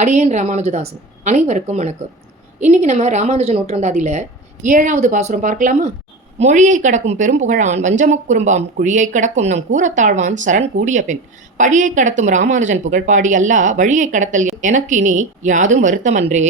அடியேன் ராமானுஜதாசன். அனைவருக்கும் வணக்கம். இன்னைக்கு நம்ம ராமானுஜ நூற்றந்தாதியில 7வது பாசுரம் பார்க்கலாமா? மொழியை கடக்கும் பெரும் புகழான் வஞ்சமக் குறும்பாம் குழியை கடக்கும் நம் கூறத்தாழ்வான் சரண் கூடிய பெண் பழியை கடத்தும் ராமானுஜன் புகழ்பாடி அல்லா வழியை கடத்தல் எனக்கு இனி யாதும் வருத்தமன்றே.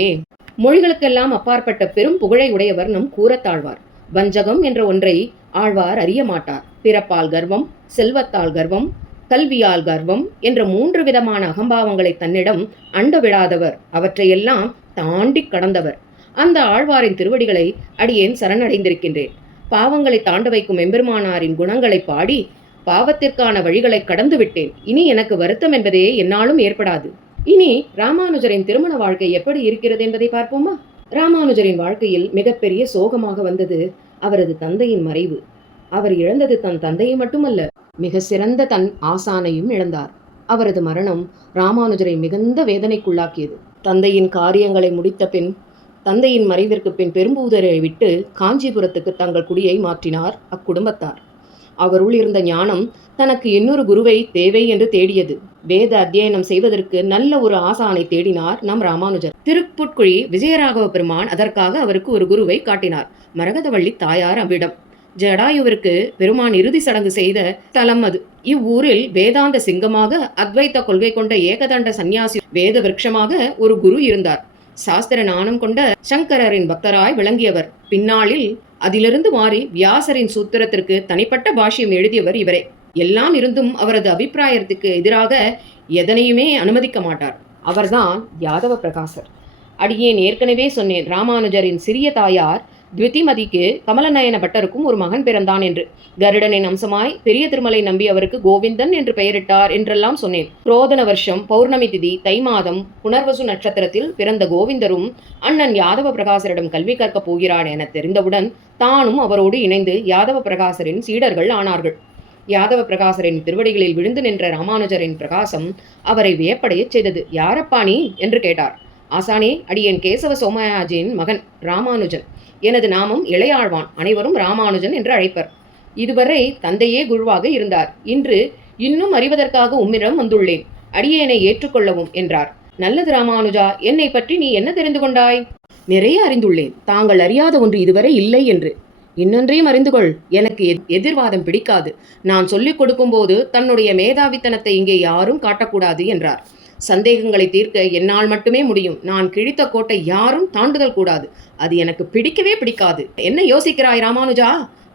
மொழிகளுக்கெல்லாம் அப்பாற்பட்ட பெரும் புகழை உடையவர் நம் கூறத்தாழ்வார். வஞ்சகம் என்ற ஒன்றை ஆழ்வார் அறிய மாட்டார். பிறப்பால் கர்வம், செல்வத்தால் கர்வம், கல்வியால் கர்வம் என்ற 3 விதமான அகம்பாவங்களை தன்னிடம் அண்ட விடாதவர், அவற்றையெல்லாம் தாண்டி கடந்தவர். அந்த ஆழ்வாரின் திருவடிகளை அடியேன் சரணடைந்திருக்கின்றேன். பாவங்களை தாண்ட வைக்கும் எம்பெருமானாரின் குணங்களை பாடி பாவத்திற்கான வழிகளை கடந்து விட்டேன். இனி எனக்கு வருத்தம் என்பதே என்னாலும் ஏற்படாது. இனி ராமானுஜரின் திருமண வாழ்க்கை எப்படி இருக்கிறது என்பதை பார்ப்போமா? ராமானுஜரின் வாழ்க்கையில் மிகப்பெரிய சோகமாக வந்தது அவரது தந்தையின் மறைவு. அவர் இழந்தது தன் தந்தையை மட்டுமல்ல, மிக சிறந்த தன் ஆசானையும் இழந்தார். அவரது மரணம் ராமானுஜரை மிகுந்த வேதனைக்குள்ளாக்கியது. தந்தையின் காரியங்களை முடித்த பின், தந்தையின் மறைவிற்கு பின் பெரும்பூதரை விட்டு காஞ்சிபுரத்துக்கு தங்கள் குடியை மாற்றினார் அக்குடும்பத்தார். அவருள் இருந்த ஞானம் தனக்கு இன்னொரு குருவை தேவை என்று தேடியது. வேத அத்தியனம் செய்வதற்கு நல்ல ஒரு ஆசானை தேடினார் நம் ராமானுஜர். திருப்புட்குழி விஜயராகவ பெருமான் அதற்காக அவருக்கு ஒரு குருவை காட்டினார். மரகதவள்ளி தாயார் அவ்விடம். ஜடாயுவிற்கு பெருமான் இறுதி சடங்கு செய்த தலம் அது. இவ்வூரில் வேதாந்த சிங்கமாக அத்வைத்த கொள்கை கொண்ட ஏகதண்ட சந்நியாசி வேத விருட்சமாக ஒரு குரு இருந்தார். சாஸ்திர ஞானம் கொண்ட சங்கரரின் பக்தராய் விளங்கியவர். பின்னாளில் அதிலிருந்து மாறி வியாசரின் சூத்திரத்திற்கு தனிப்பட்ட பாஷ்யம் எழுதியவர் இவரே. எல்லாம் இருந்தும் அவரது அபிப்பிராயத்துக்கு எதிராக எதனையுமே அனுமதிக்க மாட்டார். அவர்தான் யாதவ பிரகாசர். அடியேன் ஏற்கனவே சொன்னேன், ராமானுஜரின் சிறிய தாயார் த்விதிமதிக்கு கமலநயன பட்டருக்கும் ஒரு மகன் பிறந்தான் என்று. கருடனின் அம்சமாய் பெரிய திருமலை நம்பி அவருக்கு கோவிந்தன் என்று பெயரிட்டார் என்றெல்லாம் சொன்னேன். புரோதன வருஷம் பௌர்ணமி திதி தை மாதம் புனர்வசு நட்சத்திரத்தில் பிறந்த கோவிந்தரும் அண்ணன் யாதவ பிரகாசரிடம் கல்வி கற்கப் போகிறான் என தெரிந்தவுடன் தானும் அவரோடு இணைந்து யாதவ பிரகாசரின் சீடர்கள் ஆனார்கள். யாதவ பிரகாசரின் திருவடிகளில் விழுந்து நின்ற ராமானுஜரின் பிரகாசம் அவரை வியப்படையச் செய்தது. யாரப்பா நீ என்று கேட்டார். ஆசானே, அடியேன் கேசவ சோமயாஜியின் மகன் ராமானுஜன். எனது நாமம் இளையாழ்வான். அனைவரும் ராமானுஜன் என்று அழைப்பர். இதுவரை தந்தையே குருவாக இருந்தார். இன்று இன்னும் அறிவதற்காக உம்மிடம் வந்துள்ளேன். அடியேனை ஏற்றுக்கொள்ளவும் என்றார். நல்லது ராமானுஜா, என்னை பற்றி நீ என்ன தெரிந்து கொண்டாய்? நிறைய அறிந்துள்ளேன். தாங்கள் அறியாத ஒன்று இதுவரை இல்லை என்று. இன்னொன்றையும் அறிந்து கொள். எனக்கு எதிர்வாதம் பிடிக்காது. நான் சொல்லிக் கொடுக்கும்போது தன்னுடைய மேதாவித்தனத்தை இங்கே யாரும் காட்டக்கூடாது என்றார். சந்தேகங்களை தீர்க்க என்னால் மட்டுமே முடியும். நான் கிழித்த கோட்டை யாரும் தாண்டுதல் கூடாது. அது எனக்கு பிடிக்கவே பிடிக்காது. என்ன யோசிக்கிறாய் ராமானுஜா?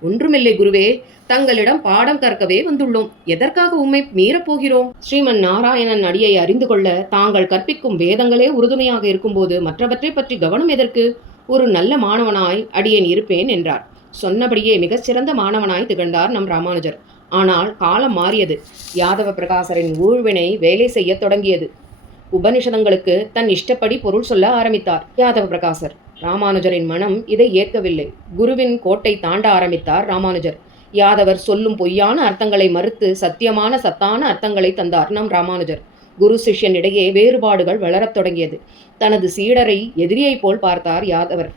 ஒன்றுமில்லை குருவே, தங்களிடம் பாடம் கற்கவே வந்துள்ளோம். எதற்காக உம்மை மீறப்போகிறோம்? ஸ்ரீமன் நாராயணன் அடியை அறிந்து கொள்ள தாங்கள் கற்பிக்கும் வேதங்களே உறுதுணையாக இருக்கும்போது மற்றவற்றை பற்றி கவனம் எதற்கு? ஒரு நல்ல மாணவனாய் அடியேன் இருப்பேன் என்றார். சொன்னபடியே மிகச்சிறந்த மாணவனாய் திகழ்ந்தார் நம் ராமானுஜர். ஆனால் காலம் மாறியது. யாதவ பிரகாசரின் ஊழ்வினை வேலை செய்ய தொடங்கியது. உபனிஷதங்களுக்கு தன் இஷ்டப்படி பொருள் சொல்ல ஆரம்பித்தார் யாதவ பிரகாசர். ராமானுஜரின் மனம் இதை ஏற்கவில்லை. குருவின் கோட்டை தாண்ட ஆரம்பித்தார் ராமானுஜர். யாதவர் சொல்லும் பொய்யான அர்த்தங்களை மறுத்து சத்தியமான சத்தான அர்த்தங்களை தந்தார் நம் ராமானுஜர். குரு சிஷ்யன் இடையே வேறுபாடுகள் வளரத் தொடங்கியது. தனது சீடரை எதிரியைப் போல் பார்த்தார் யாதவர்.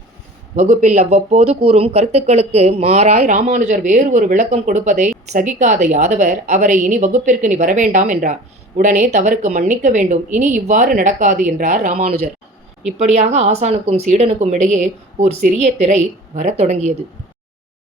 வகுப்பில் அவ்வப்போது கூறும் கருத்துக்களுக்கு மாறாய் ராமானுஜர் வேறு ஒரு விளக்கம் கொடுப்பதை சகிக்காத யாதவர் அவரை இனி வகுப்பிற்கு நீ வரவேண்டாம் என்றார். உடனே தவறுக்கு மன்னிக்க வேண்டும், இனி இவ்வாறு நடக்காது என்றார் ராமானுஜர். இப்படியாக ஆசானுக்கும் சீடனுக்கும் இடையே ஒரு சிறிய திரை வரத் தொடங்கியது.